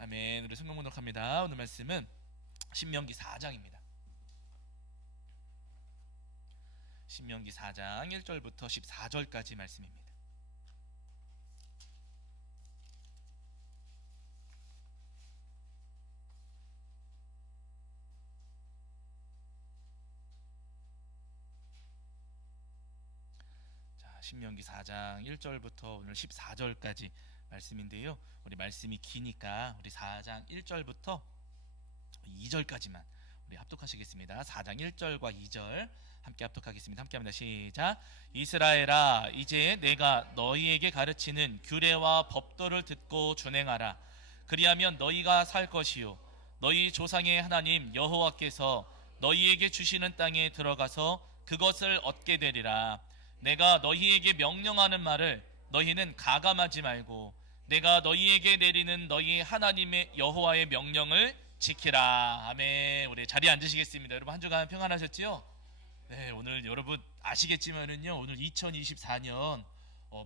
아멘. 우리 성경 문독합니다. 오늘 말씀은 신명기 4장입니다. 신명기 4장 1절부터 14절까지 말씀입니다. 자, 신명기 4장 1절부터 오늘 14절까지 말씀인데요. 우리 말씀이 기니까 우리 4장 1절부터 2절까지만 우리 합독하시겠습니다. 4장 1절과 2절 함께 합독하겠습니다. 함께 합니다. 시작. 이스라엘아, 이제 내가 너희에게 가르치는 규례와 법도를 듣고 준행하라. 그리하면 너희가 살 것이요 너희 조상의 하나님 여호와께서 너희에게 주시는 땅에 들어가서 그것을 얻게 되리라. 내가 너희에게 명령하는 말을 너희는 가감하지 말고 내가 너희에게 내리는 너희 하나님의 여호와의 명령을 지키라. 아멘. 우리 자리에 앉으시겠습니다. 여러분 한 주간 평안하셨지요? 네, 오늘 여러분 아시겠지만은요, 오늘 2024년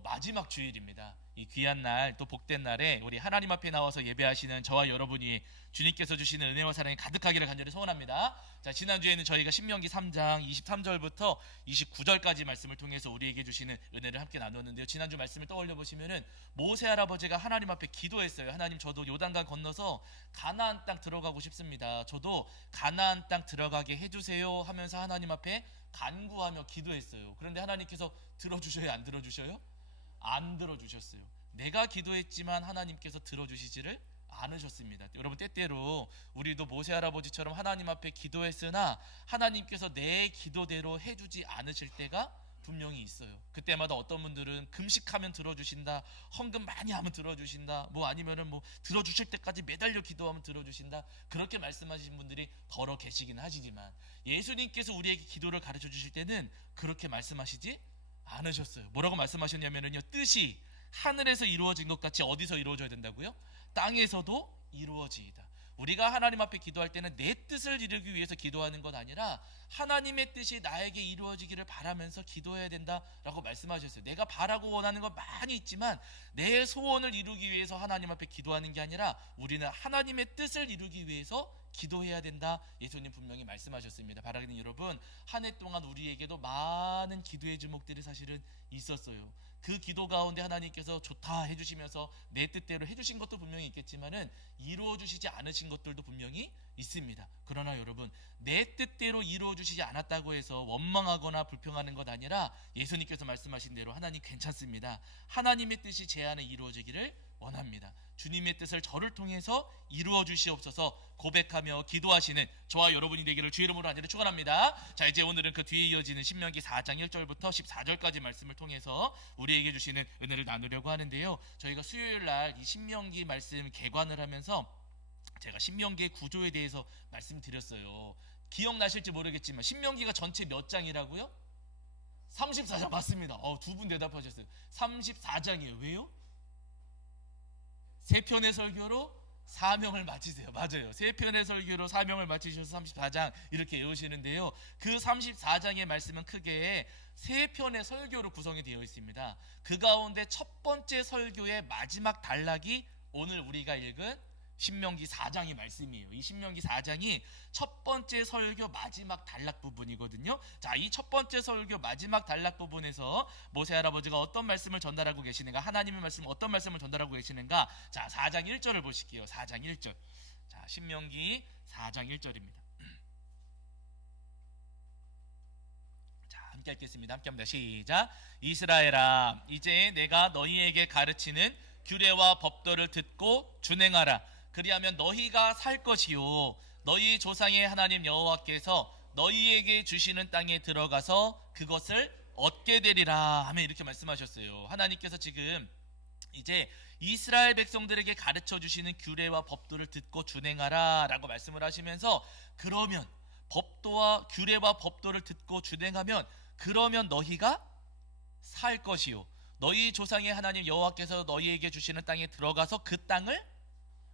마지막 주일입니다. 이 귀한 날, 또 복된 날에 우리 하나님 앞에 나와서 예배하시는 저와 여러분이 주님께서 주시는 은혜와 사랑이 가득하기를 간절히 소원합니다. 자, 지난주에는 저희가 신명기 3장 23절부터 29절까지 말씀을 통해서 우리에게 주시는 은혜를 함께 나누었는데요. 지난주 말씀을 떠올려 보시면은 모세 할아버지가 하나님 앞에 기도했어요. 하나님, 저도 요단강 건너서 가나안 땅 들어가고 싶습니다. 저도 가나안 땅 들어가게 해주세요 하면서 하나님 앞에 간구하며 기도했어요. 그런데 하나님께서 들어주셔요, 안 들어주셔요? 안 들어주셨어요. 내가 기도했지만 하나님께서 들어주시지를 않으셨습니다. 여러분, 때때로 우리도 모세 할아버지처럼 하나님 앞에 기도했으나 하나님께서 내 기도대로 해주지 않으실 때가 분명히 있어요. 그때마다 어떤 분들은 금식하면 들어주신다, 헌금 많이 하면 들어주신다, 뭐 아니면은 뭐 들어주실 때까지 매달려 기도하면 들어주신다, 그렇게 말씀하시는 분들이 더러 계시긴 하시지만 예수님께서 우리에게 기도를 가르쳐 주실 때는 그렇게 말씀하시지 않으셨어요. 뭐라고 말씀하셨냐면요, 뜻이 하늘에서 이루어진 것 같이 어디서 이루어져야 된다고요? 땅에서도 이루어지이다. 우리가 하나님 앞에 기도할 때는 내 뜻을 이루기 위해서 기도하는 것 아니라 하나님의 뜻이 나에게 이루어지기를 바라면서 기도해야 된다라고 말씀하셨어요. 내가 바라고 원하는 건 많이 있지만 내 소원을 이루기 위해서 하나님 앞에 기도하는 게 아니라 우리는 하나님의 뜻을 이루기 위해서 기도해야 된다. 예수님 분명히 말씀하셨습니다. 바라기는 여러분, 한 해 동안 우리에게도 많은 기도의 제목들이 사실은 있었어요. 그 기도 가운데 하나님께서 좋다 해주시면서 내 뜻대로 해주신 것도 분명히 있겠지만은 이루어 주시지 않으신 것들도 분명히 있습니다. 그러나 여러분, 내 뜻대로 이루어 주시지 않았다고 해서 원망하거나 불평하는 것 아니라 예수님께서 말씀하신 대로 하나님 괜찮습니다. 하나님의 뜻이 제 안에 이루어지기를 원합니다. 주님의 뜻을 저를 통해서 이루어 주시옵소서 고백하며 기도하시는 저와 여러분이 되기를 주 이름으로 간절히 축원합니다. 자, 이제 오늘은 그 뒤에 이어지는 신명기 4장 1절부터 14절까지 말씀을 통해서 우리에게 주시는 은혜를 나누려고 하는데요. 저희가 수요일 날 이 신명기 말씀 개관을 하면서 제가 신명기의 구조에 대해서 말씀드렸어요. 기억나실지 모르겠지만 신명기가 전체 몇 장이라고요? 34장 맞습니다. 두 분 대답하셨어요. 34장이에요. 왜요? 세 편의 설교로 사명을 마치세요. 맞아요. 세 편의 설교로 사명을 마치셔서 34장 이렇게 외우시는데요. 그 34장의 말씀은 크게 세 편의 설교로 구성이 되어 있습니다. 그 가운데 첫 번째 설교의 마지막 단락이 오늘 우리가 읽은 신명기 4장의 말씀이에요. 이 신명기 4장이 첫 번째 설교 마지막 단락 부분이거든요. 자, 이 첫 번째 설교 마지막 단락 부분에서 모세 할아버지가 어떤 말씀을 전달하고 계시는가, 하나님의 말씀 어떤 말씀을 전달하고 계시는가. 자, 4장 1절을 보실게요. 4장 1절. 자, 신명기 4장 1절입니다. 자, 함께 읽겠습니다. 함께 합니다. 시작. 이스라엘아, 이제 내가 너희에게 가르치는 규례와 법도를 듣고 준행하라. 그리하면 너희가 살 것이요 너희 조상의 하나님 여호와께서 너희에게 주시는 땅에 들어가서 그것을 얻게 되리라 하며 이렇게 말씀하셨어요. 하나님께서 지금 이제 이스라엘 백성들에게 가르쳐 주시는 규례와 법도를 듣고 준행하라 라고 말씀을 하시면서, 그러면 법도와 규례와 법도를 듣고 준행하면 그러면 너희가 살 것이요 너희 조상의 하나님 여호와께서 너희에게 주시는 땅에 들어가서 그 땅을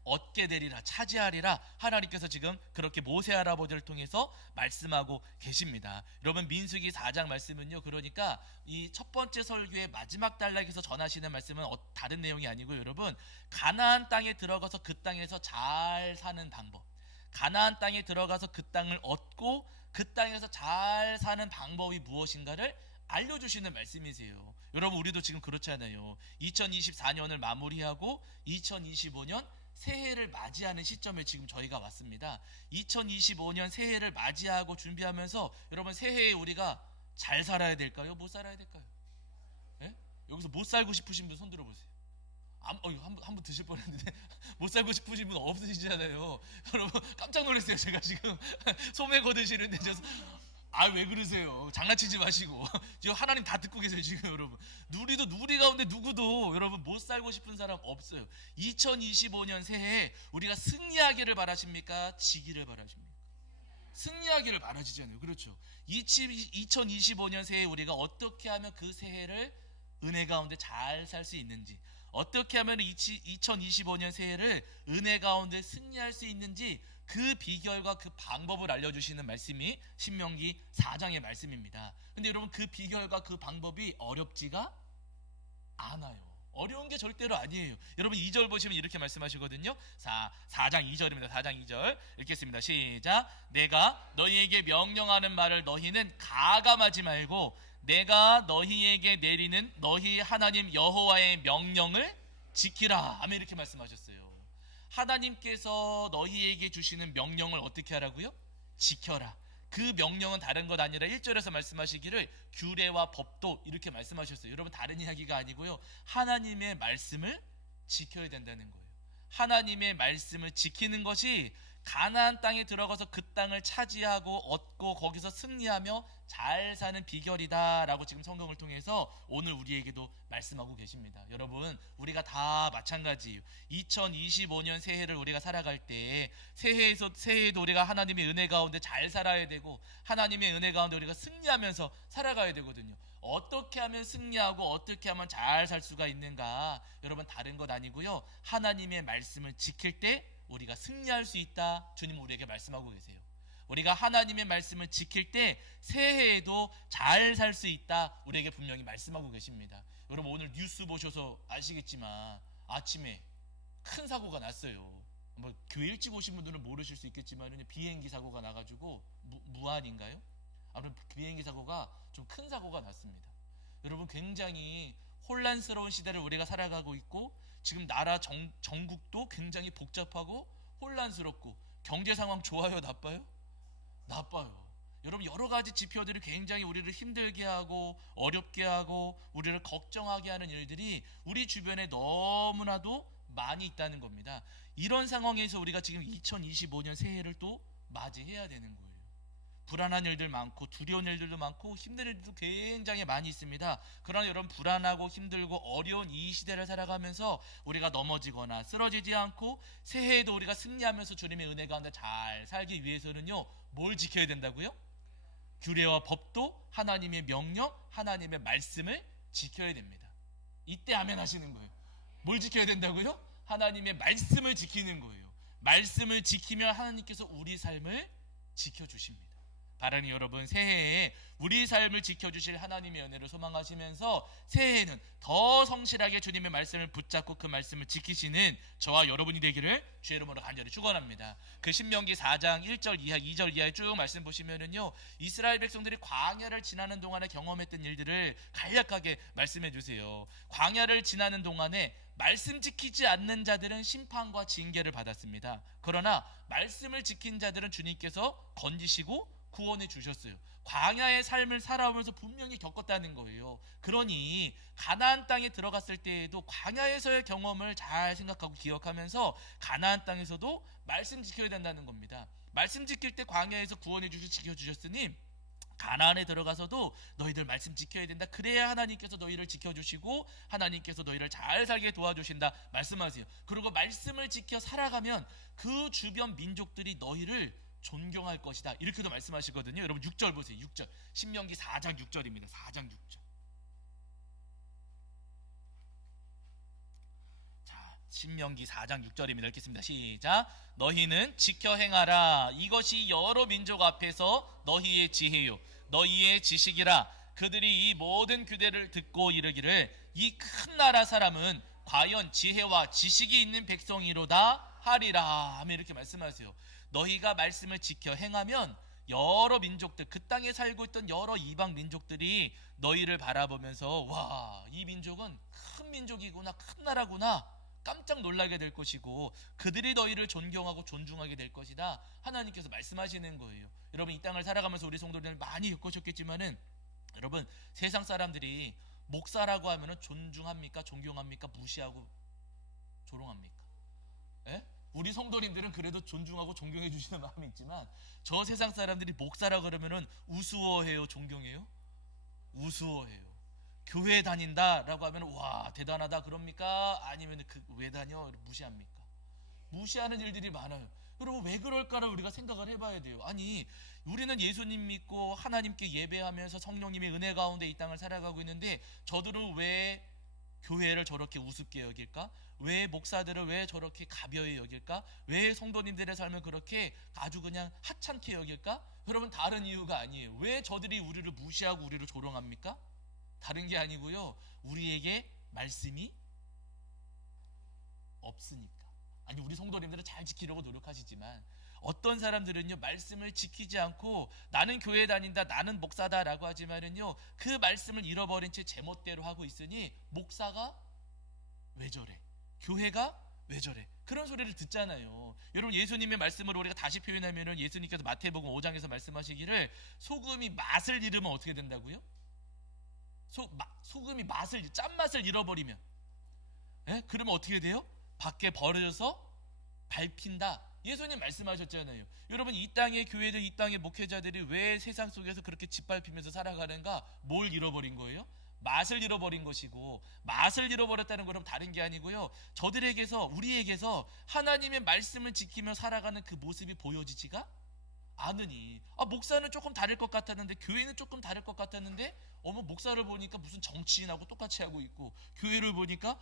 얻게 되리라, 차지하리라 하나님께서 지금 그렇게 모세 할아버지를 통해서 말씀하고 계십니다. 여러분 민수기 4장 말씀은요, 그러니까 이 첫 번째 설교의 마지막 단락에서 전하시는 말씀은 다른 내용이 아니고 여러분, 가나안 땅에 들어가서 그 땅에서 잘 사는 방법, 가나안 땅에 들어가서 그 땅을 얻고 그 땅에서 잘 사는 방법이 무엇인가를 알려주시는 말씀이세요. 여러분 우리도 지금 그렇잖아요. 2024년을 마무리하고 2025년 새해를 맞이하는 시점에 지금 저희가 왔습니다. 2025년 새해를 맞이하고 준비하면서 여러분 새해에 우리가 잘 살아야 될까요? 못 살아야 될까요? 예? 여기서 못 살고 싶으신 분 손 들어보세요. 한번 드실 뻔했는데 못 살고 싶으신 분 없으시잖아요. 여러분 깜짝 놀랐어요. 제가 지금 소매 거드시는데 왜 그러세요? 장난치지 마시고 지금 하나님 다 듣고 계세요. 지금 여러분 누리 가운데 누구도 여러분 못 살고 싶은 사람 없어요. 2025년 새해에 우리가 승리하기를 바라십니까? 지기를 바라십니까? 승리하기를 바라시잖아요. 그렇죠. 2025년 새해에 우리가 어떻게 하면 그 새해를 은혜 가운데 잘 살 수 있는지, 어떻게 하면 2025년 새해를 은혜 가운데 승리할 수 있는지 그 비결과 그 방법을 알려주시는 말씀이 신명기 4장의 말씀입니다. 근데 여러분 그 비결과 그 방법이 어렵지가 않아요. 어려운 게 절대로 아니에요. 여러분 2절 보시면 이렇게 말씀하시거든요. 4장 2절입니다. 4장 2절 읽겠습니다. 시작. 내가 너희에게 명령하는 말을 너희는 가감하지 말고 내가 너희에게 내리는 너희 하나님 여호와의 명령을 지키라. 아멘. 이렇게 말씀하셨어요. 하나님께서 너희에게 주시는 명령을 어떻게 하라고요? 지켜라. 그 명령은 다른 것 아니라 1절에서 말씀하시기를 규례와 법도 이렇게 말씀하셨어요. 여러분 다른 이야기가 아니고요, 하나님의 말씀을 지켜야 된다는 거예요. 하나님의 말씀을 지키는 것이 가나안 땅에 들어가서 그 땅을 차지하고 얻고 거기서 승리하며 잘 사는 비결이다라고 지금 성경을 통해서 오늘 우리에게도 말씀하고 계십니다. 여러분 우리가 다 마찬가지예요. 2025년 새해를 우리가 살아갈 때 새해에도 우리가 하나님의 은혜 가운데 잘 살아야 되고 하나님의 은혜 가운데 우리가 승리하면서 살아가야 되거든요. 어떻게 하면 승리하고 어떻게 하면 잘 살 수가 있는가? 여러분 다른 것 아니고요, 하나님의 말씀을 지킬 때 우리가 승리할 수 있다. 주님은 우리에게 말씀하고 계세요. 우리가 하나님의 말씀을 지킬 때 새해에도 잘 살 수 있다. 우리에게 분명히 말씀하고 계십니다. 여러분 오늘 뉴스 보셔서 아시겠지만 아침에 큰 사고가 났어요. 뭐 교회 일찍 오신 분들은 모르실 수 있겠지만 비행기 사고가 나가지고 무안인가요? 아무튼 비행기 사고가 좀 큰 사고가 났습니다. 여러분 굉장히 혼란스러운 시대를 우리가 살아가고 있고 지금 나라 전국도 굉장히 복잡하고 혼란스럽고 경제 상황 좋아요? 나빠요? 나빠요. 여러분 여러 가지 지표들이 굉장히 우리를 힘들게 하고 어렵게 하고 우리를 걱정하게 하는 일들이 우리 주변에 너무나도 많이 있다는 겁니다. 이런 상황에서 우리가 지금 2025년 새해를 또 맞이해야 되는 거예요. 불안한 일들 많고 두려운 일들도 많고 힘든 일들도 굉장히 많이 있습니다. 그러나 여러분 불안하고 힘들고 어려운 이 시대를 살아가면서 우리가 넘어지거나 쓰러지지 않고 새해에도 우리가 승리하면서 주님의 은혜 가운데 잘 살기 위해서는요, 뭘 지켜야 된다고요? 규례와 법도, 하나님의 명령, 하나님의 말씀을 지켜야 됩니다. 이때 아멘 하시는 거예요. 뭘 지켜야 된다고요? 하나님의 말씀을 지키는 거예요. 말씀을 지키면 하나님께서 우리 삶을 지켜주십니다. 바라니 여러분 새해에 우리 삶을 지켜주실 하나님의 은혜를 소망하시면서 새해에는 더 성실하게 주님의 말씀을 붙잡고 그 말씀을 지키시는 저와 여러분이 되기를 주의 이름으로 간절히 축원합니다. 그 신명기 4장 1절 이하 2절 이하에 쭉 말씀 보시면은요, 이스라엘 백성들이 광야를 지나는 동안에 경험했던 일들을 간략하게 말씀해 주세요. 광야를 지나는 동안에 말씀 지키지 않는 자들은 심판과 징계를 받았습니다. 그러나 말씀을 지킨 자들은 주님께서 건지시고 구원해 주셨어요. 광야의 삶을 살아오면서 분명히 겪었다는 거예요. 그러니 가나안 땅에 들어갔을 때에도 광야에서의 경험을 잘 생각하고 기억하면서 가나안 땅에서도 말씀 지켜야 된다는 겁니다. 말씀 지킬 때 광야에서 구원해 주시고 지켜주셨으니 가나안에 들어가서도 너희들 말씀 지켜야 된다. 그래야 하나님께서 너희를 지켜주시고 하나님께서 너희를 잘 살게 도와주신다 말씀하세요. 그리고 말씀을 지켜 살아가면 그 주변 민족들이 너희를 존경할 것이다. 이렇게도 말씀하시거든요. 여러분 6절 보세요. 6절. 신명기 4장 6절입니다. 4장 6절. 자, 신명기 4장 6절입니다. 읽겠습니다. 시작. 너희는 지켜 행하라. 이것이 여러 민족 앞에서 너희의 지혜요 너희의 지식이라. 그들이 이 모든 규례를 듣고 이르기를 이 큰 나라 사람은 과연 지혜와 지식이 있는 백성이로다 하리라 하며 이렇게 말씀하세요. 너희가 말씀을 지켜 행하면 여러 민족들, 그 땅에 살고 있던 여러 이방 민족들이 너희를 바라보면서 와, 이 민족은 큰 민족이구나, 큰 나라구나 깜짝 놀라게 될 것이고 그들이 너희를 존경하고 존중하게 될 것이다 하나님께서 말씀하시는 거예요. 여러분, 이 땅을 살아가면서 우리 성도들 많이 겪으셨겠지만은 여러분, 세상 사람들이 목사라고 하면은 존중합니까? 존경합니까? 무시하고 조롱합니까? 예? 우리 성도님들은 그래도 존중하고 존경해 주시는 마음이 있지만 저 세상 사람들이 목사라 그러면은 우스워해요, 존경해요? 우스워해요. 교회 다닌다라고 하면 와, 대단하다 그럽니까? 아니면 왜 다녀? 무시합니까? 무시하는 일들이 많아요. 여러분, 왜 그럴까를 우리가 생각을 해봐야 돼요. 아니, 우리는 예수님 믿고 하나님께 예배하면서 성령님의 은혜 가운데 이 땅을 살아가고 있는데 저들은 왜 교회를 저렇게 우습게 여길까? 왜 목사들을 왜 저렇게 가벼이 여길까? 왜 성도님들의 삶을 그렇게 아주 그냥 하찮게 여길까? 여러분, 다른 이유가 아니에요. 왜 저들이 우리를 무시하고 우리를 조롱합니까? 다른 게 아니고요, 우리에게 말씀이 없으니까. 아니, 우리 성도님들은 잘 지키려고 노력하시지만 어떤 사람들은요, 말씀을 지키지 않고 나는 교회 다닌다, 나는 목사다라고 하지만은요, 그 말씀을 잃어버린 채 제멋대로 하고 있으니 목사가 왜 저래? 교회가 왜 저래? 그런 소리를 듣잖아요. 여러분, 예수님의 말씀으로 우리가 다시 표현하면은 예수님께서 마태복음 5장에서 말씀하시기를 소금이 맛을 잃으면 어떻게 된다고요? 소금이 짠맛을 잃어버리면, 그러면 어떻게 돼요? 밖에 버려져서 밟힌다. 예수님 말씀하셨잖아요. 여러분, 이 땅의 교회들, 이 땅의 목회자들이 왜 세상 속에서 그렇게 짓밟히면서 살아가는가? 뭘 잃어버린 거예요? 맛을 잃어버린 것이고, 맛을 잃어버렸다는 건 다른 게 아니고요, 저들에게서, 우리에게서 하나님의 말씀을 지키며 살아가는 그 모습이 보여지지가 않으니, 목사는 조금 다를 것 같았는데, 교회는 조금 다를 것 같았는데, 목사를 보니까 무슨 정치인하고 똑같이 하고 있고, 교회를 보니까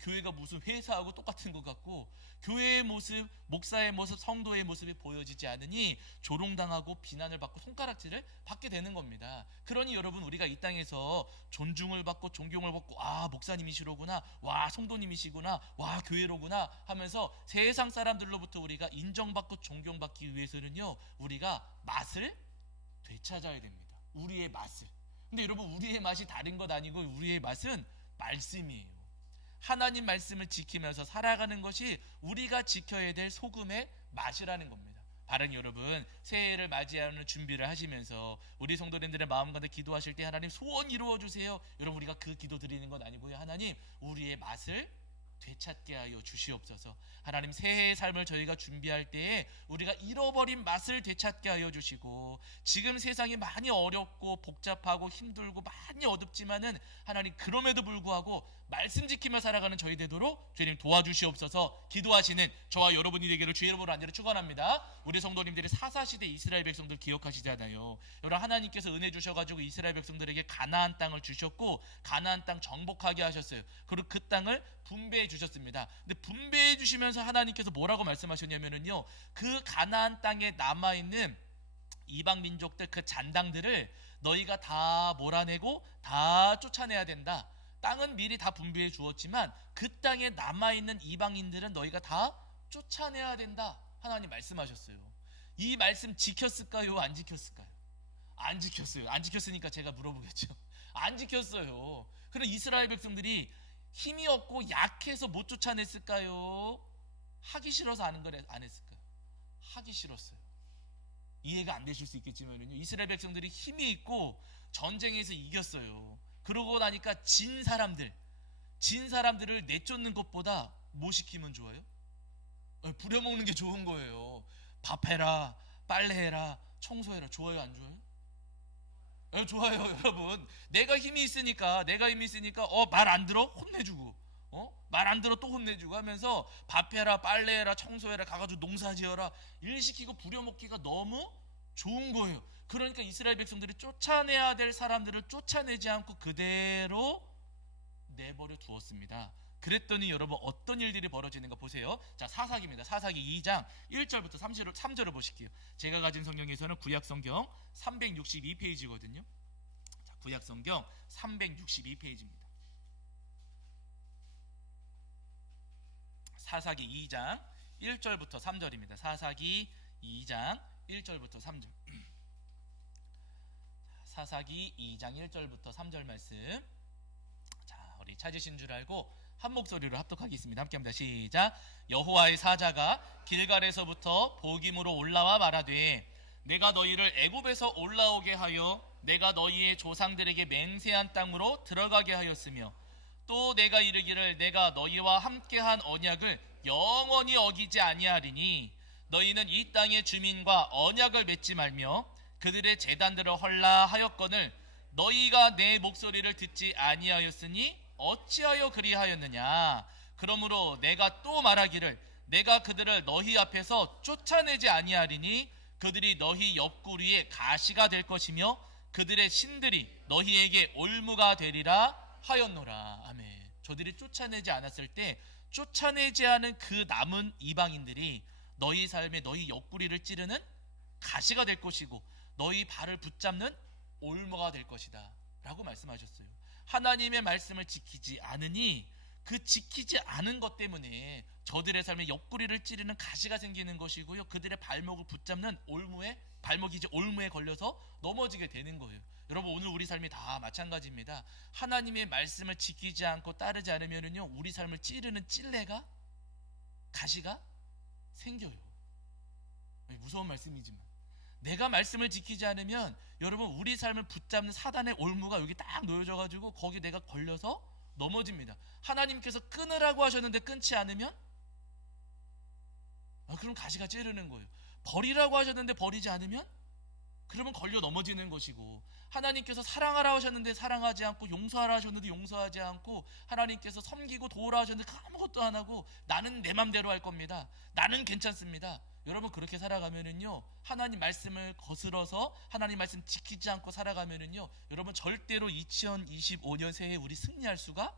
교회가 무슨 회사하고 똑같은 것 같고, 교회의 모습, 목사의 모습, 성도의 모습이 보여지지 않으니 조롱당하고 비난을 받고 손가락질을 받게 되는 겁니다. 그러니 여러분, 우리가 이 땅에서 존중을 받고 존경을 받고, 목사님이시로구나, 와, 성도님이시구나, 와, 교회로구나 하면서 세상 사람들로부터 우리가 인정받고 존경받기 위해서는요, 우리가 맛을 되찾아야 됩니다. 우리의 맛을. 근데 여러분, 우리의 맛이 다른 것 아니고 우리의 맛은 말씀이에요. 하나님 말씀을 지키면서 살아가는 것이 우리가 지켜야 될 소금의 맛이라는 겁니다. 바른 여러분, 새해를 맞이하는 준비를 하시면서 우리 성도님들의 마음 가운데 기도하실 때 하나님 소원 이루어 주세요. 여러분, 우리가 그 기도 드리는 건 아니고요, 하나님 우리의 맛을 되찾게 하여 주시옵소서. 하나님, 새해의 삶을 저희가 준비할 때에 우리가 잃어버린 맛을 되찾게 하여 주시고, 지금 세상이 많이 어렵고 복잡하고 힘들고 많이 어둡지만은 하나님, 그럼에도 불구하고 말씀 지키며 살아가는 저희 되도록 주님 도와주시옵소서. 기도하시는 저와 여러분이 되기를 주의 이름으로 안내를 축원합니다. 우리 성도님들이 사사시대 이스라엘 백성들 기억하시잖아요. 여러분, 하나님께서 은혜 주셔가지고 이스라엘 백성들에게 가나안 땅을 주셨고 가나안 땅 정복하게 하셨어요. 그리고 그 땅을 분배해 주셨습니다. 근데 분배해 주시면서 하나님께서 뭐라고 말씀하셨냐면은요, 그 가나안 땅에 남아있는 이방 민족들, 그 잔당들을 너희가 다 몰아내고 다 쫓아내야 된다. 땅은 미리 다 분배해 주었지만 그 땅에 남아있는 이방인들은 너희가 다 쫓아내야 된다. 하나님 말씀하셨어요. 이 말씀 지켰을까요? 안 지켰을까요? 안 지켰어요. 안 지켰으니까 제가 물어보겠죠. 안 지켰어요. 그럼 이스라엘 백성들이 힘이 없고 약해서 못 쫓아냈을까요? 하기 싫어서 안 했을까요? 하기 싫었어요. 이해가 안 되실 수 있겠지만요, 이스라엘 백성들이 힘이 있고 전쟁에서 이겼어요. 그러고 나니까 진 사람들을 내쫓는 것보다 뭐 시키면 좋아요? 부려먹는 게 좋은 거예요. 밥해라, 빨래해라, 청소해라. 좋아요, 안 좋아요? 좋아요. 여러분, 내가 힘이 있으니까 말 안 들어? 혼내주고, 말 안 들어 또 혼내주고 하면서 밥해라, 빨래해라, 청소해라, 가가지고 농사지어라, 일 시키고 부려먹기가 너무 좋은 거예요. 그러니까 이스라엘 백성들이 쫓아내야 될 사람들을 쫓아내지 않고 그대로 내버려 두었습니다. 그랬더니 여러분 어떤 일들이 벌어지는가 보세요. 자, 사사기입니다. 사사기 2장 1절부터 3절을 보실게요. 제가 가진 성경에서는 구약 성경 362페이지거든요. 자, 구약 성경 362페이지입니다. 사사기 2장 1절부터 3절입니다. 사사기 2장 1절부터 3절. 사사기 2장 1절부터 3절 말씀. 자, 우리 찾으신 줄 알고 한 목소리로 합독하겠습니다. 함께합니다. 시작. 여호와의 사자가 길갈에서부터 복임으로 올라와 말하되 내가 너희를 애굽에서 올라오게 하여 내가 너희의 조상들에게 맹세한 땅으로 들어가게 하였으며 또 내가 이르기를 내가 너희와 함께한 언약을 영원히 어기지 아니하리니 너희는 이 땅의 주민과 언약을 맺지 말며 그들의 제단들을 헐라 하였거늘 너희가 내 목소리를 듣지 아니하였으니 어찌하여 그리하였느냐. 그러므로 내가 또 말하기를 내가 그들을 너희 앞에서 쫓아내지 아니하리니 그들이 너희 옆구리에 가시가 될 것이며 그들의 신들이 너희에게 올무가 되리라 하였노라. 아멘. 저들이 쫓아내지 않았을 때 쫓아내지 않은 그 남은 이방인들이 너희 삶에 너희 옆구리를 찌르는 가시가 될 것이고 너희 발을 붙잡는 올무가 될 것이다 라고 말씀하셨어요. 하나님의 말씀을 지키지 않으니 그 지키지 않은 것 때문에 저들의 삶에 옆구리를 찌르는 가시가 생기는 것이고요. 그들의 발목을 붙잡는 올무에 발목이 이제 올무에 걸려서 넘어지게 되는 거예요. 여러분 오늘 우리 삶이 다 마찬가지입니다. 하나님의 말씀을 지키지 않고 따르지 않으면은요 우리 삶을 찌르는 찔레가 가시가 생겨요. 무서운 말씀이지만 내가 말씀을 지키지 않으면 여러분 우리 삶을 붙잡는 사단의 올무가 여기 딱 놓여져 가지고 거기 내가 걸려서 넘어집니다. 하나님께서 끊으라고 하셨는데 끊지 않으면 그럼 가시가 찌르는 거예요. 버리라고 하셨는데 버리지 않으면 그러면 걸려 넘어지는 것이고 하나님께서 사랑하라 하셨는데 사랑하지 않고 용서하라 하셨는데 용서하지 않고 하나님께서 섬기고 도우라 하셨는데 아무것도 안 하고 나는 내 맘대로 할 겁니다. 나는 괜찮습니다. 여러분 그렇게 살아가면은요 하나님 말씀을 거스러서 하나님 말씀 지키지 않고 살아가면은요 여러분 절대로 2025년 새해 우리 승리할 수가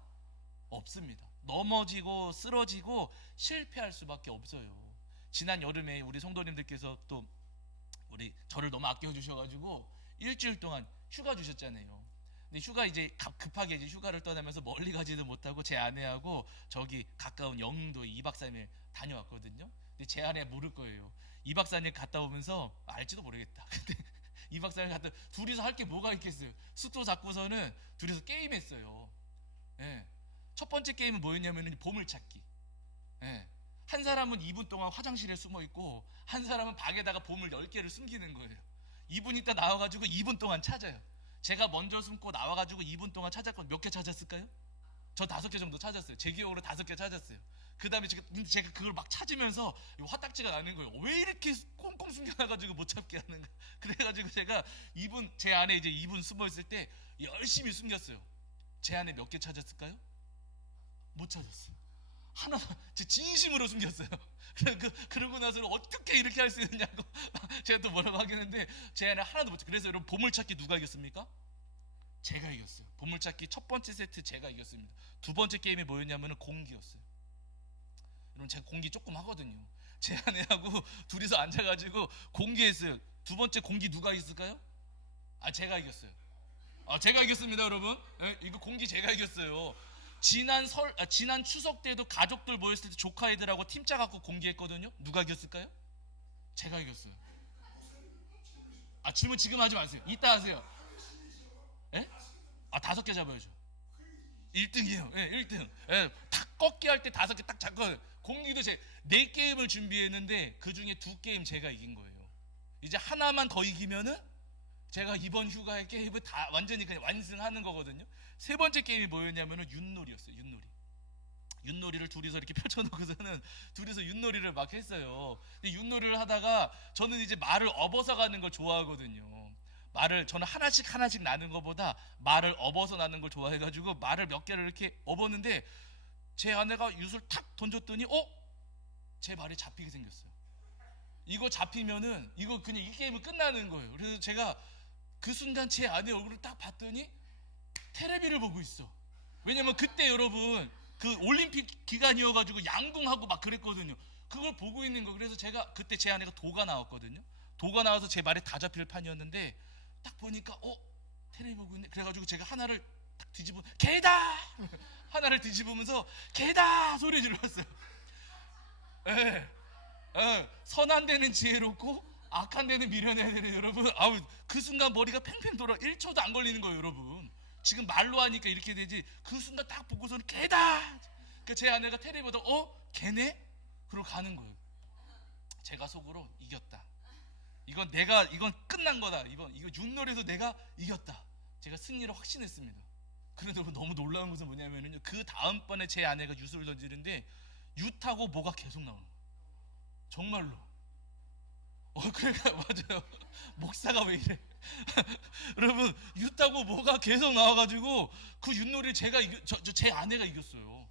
없습니다. 넘어지고 쓰러지고 실패할 수밖에 없어요. 지난 여름에 우리 성도님들께서 또 우리 저를 너무 아껴주셔가지고 일주일 동안 휴가 주셨잖아요. 근데 휴가 이제 급하게 이제 휴가를 떠나면서 멀리 가지도 못하고 제 아내하고 저기 가까운 영도에 2박 3일 다녀왔거든요. 근데 제 아내가 모를 거예요. 2박 3일 갔다 오면서 알지도 모르겠다. 근데 2박 3일 갔다 둘이서 할 게 뭐가 있겠어요. 숙소 잡고서는 둘이서 게임했어요. 예. 첫 번째 게임은 뭐였냐면은 보물찾기. 예. 한 사람은 2분 동안 화장실에 숨어 있고 한 사람은 방에다가 보물 10개를 숨기는 거예요. 2분 있다 나와가지고 2분 동안 찾아요. 제가 먼저 숨고 나와가지고 2분 동안 찾았거든요. 몇 개 찾았을까요? 저 5개 정도 찾았어요. 제 기억으로 5개 찾았어요. 그 다음에 제가 그걸 막 찾으면서 화딱지가 나는 거예요. 왜 이렇게 꽁꽁 숨겨놔가지고 못 찾게 하는가. 그래가지고 제가 2분 제 안에 이제 2분 숨어 있을 때 열심히 숨겼어요. 제 안에 몇 개 찾았을까요? 못 찾았어요. 하나 제 진심으로 숨겼어요. 그러고 나서는 어떻게 이렇게 할 수 있느냐고 제가 또 뭐라고 하겠는데 제 안에 하나도 못 찾았어요. 그래서 여러분 보물찾기 누가 이겼습니까? 제가 이겼어요. 보물찾기 첫 번째 세트 제가 이겼습니다. 두 번째 게임이 뭐였냐면은 공기였어요. 여러분 제가 공기 조금 하거든요. 제 아내하고 둘이서 앉아가지고 공기했어요. 두 번째 공기 누가 있을까요? 제가 이겼어요. 제가 이겼습니다, 여러분. 네, 이거 공기 제가 이겼어요. 지난 추석 때도 가족들 모였을 때 조카 애들하고 팀 짜갖고 공기했거든요. 누가 이겼을까요? 제가 이겼어요. 질문 지금 하지 마세요. 이따 하세요. 예? 5개 잡아야죠. 1등이에요. 예, 1등. 예, 탁 꺾기 할 때 5개 딱 잡고 공기도 4게임을 준비했는데 그 중에 2게임 제가 이긴 거예요. 이제 하나만 더 이기면은 제가 이번 휴가의 게임을 다 완전히 그냥 완승하는 거거든요. 세 번째 게임이 뭐였냐면은 윷놀이였어요. 윷놀이를 둘이서 이렇게 펼쳐놓고서는 둘이서 윷놀이를 막 했어요. 근데 윷놀이를 하다가 저는 이제 말을 업어서 가는 걸 좋아하거든요. 저는 하나씩 나는 것보다 말을 업어서 나는 걸 좋아해가지고 말을 몇 개를 이렇게 업었는데 제 아내가 윷을 탁 던졌더니 제 말이 잡히게 생겼어요. 이거 잡히면은 이거 그냥 이 게임은 끝나는 거예요. 그래서 제가 그 순간 제 아내 얼굴을 딱 봤더니 테레비를 보고 있어. 왜냐면 그때 여러분 그 올림픽 기간이어가지고 양궁하고 막 그랬거든요. 그걸 보고 있는 거. 그래서 제가 그때 제 아내가 도가 나왔거든요. 도가 나와서 제 말에 다 잡힐 판이었는데 딱 보니까 테레비 보고 있네. 그래가지고 제가 하나를 딱 뒤집어 개다 하나를 뒤집으면서 개다 소리 질렀어요. 예, 선한 데는 지혜롭고 악한 데는 미련해야 되는 여러분. 아우 그 순간 머리가 팽팽 돌아 1초도 안 걸리는 거예요, 여러분. 지금 말로 하니까 이렇게 되지. 그 순간 딱 보고서는 개다. 그러니까 제 아내가 테레비 보다 개네? 그러고 가는 거예요. 제가 속으로 이겼다. 이건 끝난 거다. 이거 윷놀이에서 내가 이겼다. 제가 승리를 확신했습니다. 그런데 너무 놀라운 것은 뭐냐면요, 그 다음번에 제 아내가 윷을 던지는데 윷하고 뭐가 계속 나오는 거예요. 정말로. 그러니까 맞아요. 목사가 왜 이래? 여러분 윷하고 뭐가 계속 나와가지고 그 윷놀이를 제 아내가 이겼어요.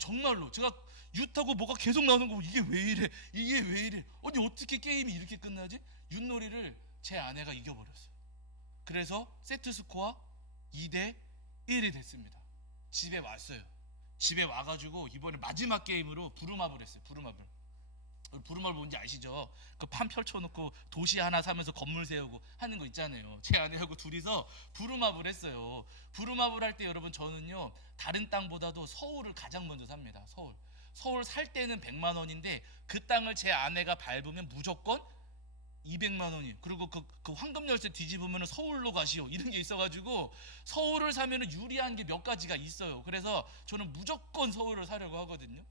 정말로 제가 윷하고 뭐가 계속 나오는 거 이게 왜 이래? 이게 왜 이래? 어떻게 게임이 이렇게 끝나지? 윷놀이를 제 아내가 이겨버렸어요. 그래서 세트 스코어 2대 1이 됐습니다. 집에 왔어요. 집에 와가지고 이번에 마지막 게임으로 부루마블 했어요. 부루마블 뭔지 아시죠? 그 판 펼쳐놓고 도시 하나 사면서 건물 세우고 하는 거 있잖아요. 제 아내하고 둘이서 부루마블 했어요. 부루마블 할 때 여러분 저는요 다른 땅보다도 서울을 가장 먼저 삽니다. 서울 살 때는 100만 원인데 그 땅을 제 아내가 밟으면 무조건 200만 원이. 그리고 그 황금 열쇠 뒤집으면 서울로 가시오 이런 게 있어가지고 서울을 사면 유리한 게 몇 가지가 있어요. 그래서 저는 무조건 서울을 사려고 하거든요.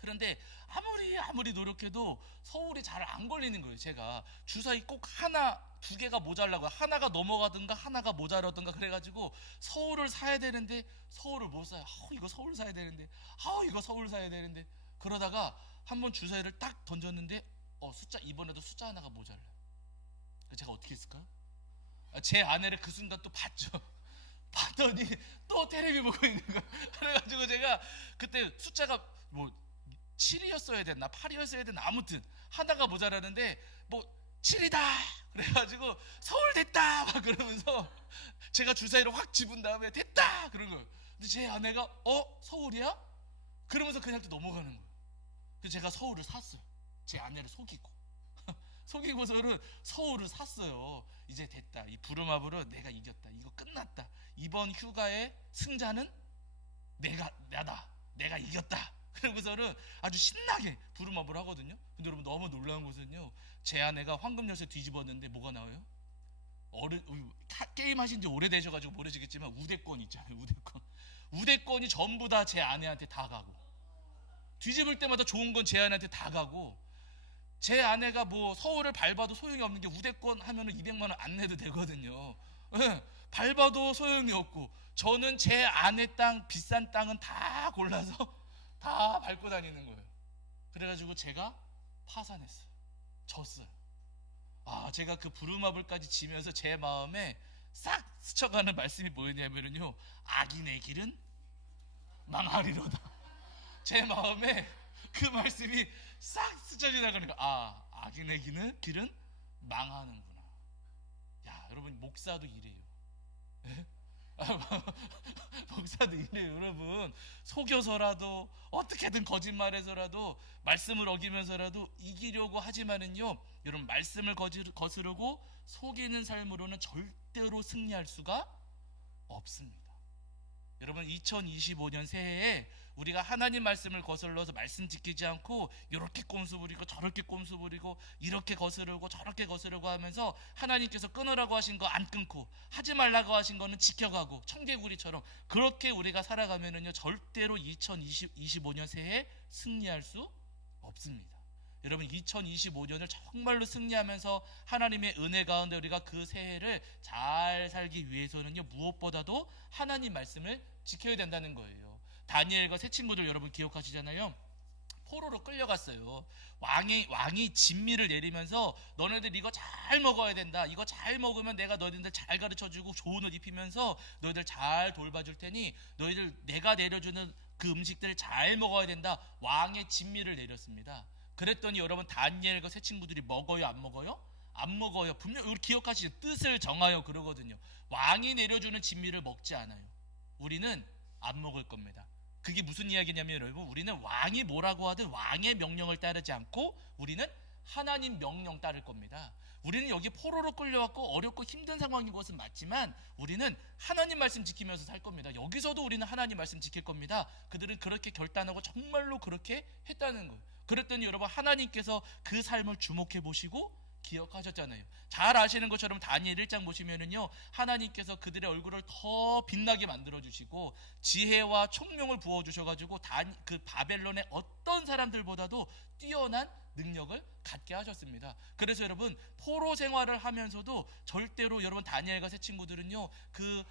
그런데 아무리 노력해도 서울이 잘 안 걸리는 거예요. 제가 주사위 꼭 하나 두 개가 모자라고 하나가 넘어가든가 하나가 모자라든가 그래가지고 서울을 사야 되는데 서울을 못 사요. 이거 서울 사야 되는데 이거 서울 사야 되는데 그러다가 한번 주사위를 딱 던졌는데 이번에도 숫자 하나가 모자라요. 제가 어떻게 했을까요? 제 아내를 그 순간 또 봤죠. 봤더니 또 테레비 보고 있는 거야. 그래가지고 제가 그때 숫자가 7이었어야 됐나 8이었어야 됐나 아무튼 하나가 모자라는데 7이다 그래가지고 서울 됐다 막 그러면서 제가 주사위를 확 집은 다음에 됐다 그런 거예요. 근데 제 아내가 서울이야? 그러면서 그냥 또 넘어가는 거예요. 그래서 제가 서울을 샀어요. 제 아내를 속이고서는 서울을 샀어요. 이제 됐다. 이 부루마블은 내가 이겼다. 이거 끝났다. 이번 휴가의 승자는 나다. 내가 이겼다. 그러고서는 아주 신나게 부루마블 하거든요. 근데 여러분 너무 놀라운 것은요, 제 아내가 황금 열쇠 뒤집었는데 뭐가 나와요? 게임 하신 지 오래되셔가지고 모르시겠지만 우대권 있잖아요. 우대권이 전부 다 제 아내한테 다 가고, 뒤집을 때마다 좋은 건 제 아내한테 다 가고, 제 아내가 서울을 밟아도 소용이 없는 게 우대권 하면은 200만 원 안 내도 되거든요. 밟아도 소용이 없고, 저는 제 아내 땅 비싼 땅은 다 골라서 다 밟고 다니는 거예요. 그래가지고 제가 파산했어요. 졌어요. 제가 그 부루마블까지 지면서 제 마음에 싹 스쳐가는 말씀이 뭐였냐면요, 악인의 길은 망하리로다. 제 마음에 그 말씀이 싹 스쳐 지나가는 거야. 악인의 길은 망하는구나. 야, 여러분 목사도 이래요. 목사도 이래요. 여러분 속여서라도 어떻게든 거짓말해서라도 말씀을 어기면서라도 이기려고 하지만은요, 여러분 말씀을 거스르고 속이는 삶으로는 절대로 승리할 수가 없습니다. 여러분 2025년 새해에 우리가 하나님 말씀을 거슬러서 말씀 지키지 않고 이렇게 꼼수 부리고 저렇게 꼼수 부리고 이렇게 거스르고 저렇게 거스르고 하면서 하나님께서 끊으라고 하신 거 안 끊고 하지 말라고 하신 거는 지켜가고 청개구리처럼 그렇게 우리가 살아가면은요, 절대로 2025년 새해에 승리할 수 없습니다. 여러분 2025년을 정말로 승리하면서 하나님의 은혜 가운데 우리가 그 새해를 잘 살기 위해서는요, 무엇보다도 하나님 말씀을 지켜야 된다는 거예요. 다니엘과 세 친구들 여러분 기억하시잖아요. 포로로 끌려갔어요. 왕이 진미를 내리면서 너네들 이거 잘 먹어야 된다. 이거 잘 먹으면 내가 너희들 잘 가르쳐주고 좋은 옷 입히면서 너희들 잘 돌봐줄 테니 너희들 내가 내려주는 그 음식들을 잘 먹어야 된다. 왕의 진미를 내렸습니다. 그랬더니 여러분 다니엘과 세 친구들이 먹어요 안 먹어요? 안 먹어요. 분명 우리 기억하시죠? 뜻을 정하여 그러거든요. 왕이 내려주는 진미를 먹지 않아요. 우리는 안 먹을 겁니다. 그게 무슨 이야기냐면 여러분, 우리는 왕이 뭐라고 하든 왕의 명령을 따르지 않고 우리는 하나님 명령 따를 겁니다. 우리는 여기 포로로 끌려왔고 어렵고 힘든 상황인 것은 맞지만 우리는 하나님 말씀 지키면서 살 겁니다. 여기서도 우리는 하나님 말씀 지킬 겁니다. 그들은 그렇게 결단하고 정말로 그렇게 했다는 거예요. 그랬더니 여러분, 하나님께서 그 삶을 주목해 보시고 기억하셨잖아요. 잘 아시는 것처럼 다니엘 1장 보시면은요, 하나님께서 그들의 얼굴을 더 빛나게 만들어 주시고 지혜와 총명을 부어 주셔가지고 그 바벨론의 어떤 사람들보다도 뛰어난 능력을 갖게 하셨습니다. 그래서 여러분, 포로 생활을 하면서도 절대로 여러분, 다니엘과 새 친구들은요, 그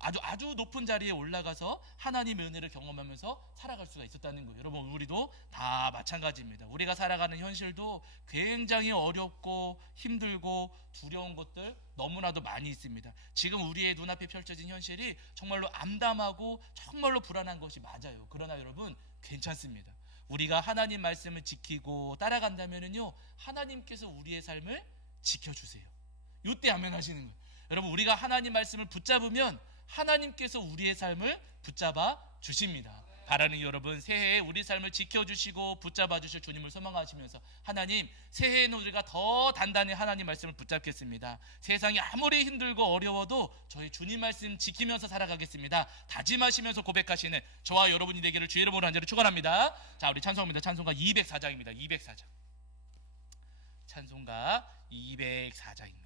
아주 높은 자리에 올라가서 하나님의 은혜를 경험하면서 살아갈 수가 있었다는 거예요. 여러분, 우리도 다 마찬가지입니다. 우리가 살아가는 현실도 굉장히 어렵고 힘들고 두려운 것들 너무나도 많이 있습니다. 지금 우리의 눈앞에 펼쳐진 현실이 정말로 암담하고 정말로 불안한 것이 맞아요. 그러나 여러분, 괜찮습니다. 우리가 하나님 말씀을 지키고 따라간다면은요, 하나님께서 우리의 삶을 지켜주세요. 이때 아멘 하시는 거예요. 여러분, 우리가 하나님 말씀을 붙잡으면 하나님께서 우리의 삶을 붙잡아 주십니다. 바라는 여러분, 새해에 우리 삶을 지켜주시고 붙잡아 주실 주님을 소망하시면서 하나님, 새해에는 우리가 더 단단히 하나님 말씀을 붙잡겠습니다. 세상이 아무리 힘들고 어려워도 저희 주님 말씀 지키면서 살아가겠습니다. 다짐하시면서 고백하시는 저와 여러분이 되기를 주의 이름으로 간절히 축원합니다. 자, 우리 찬송합니다. 찬송가 204장입니다. 204장. 찬송가 204장입니다.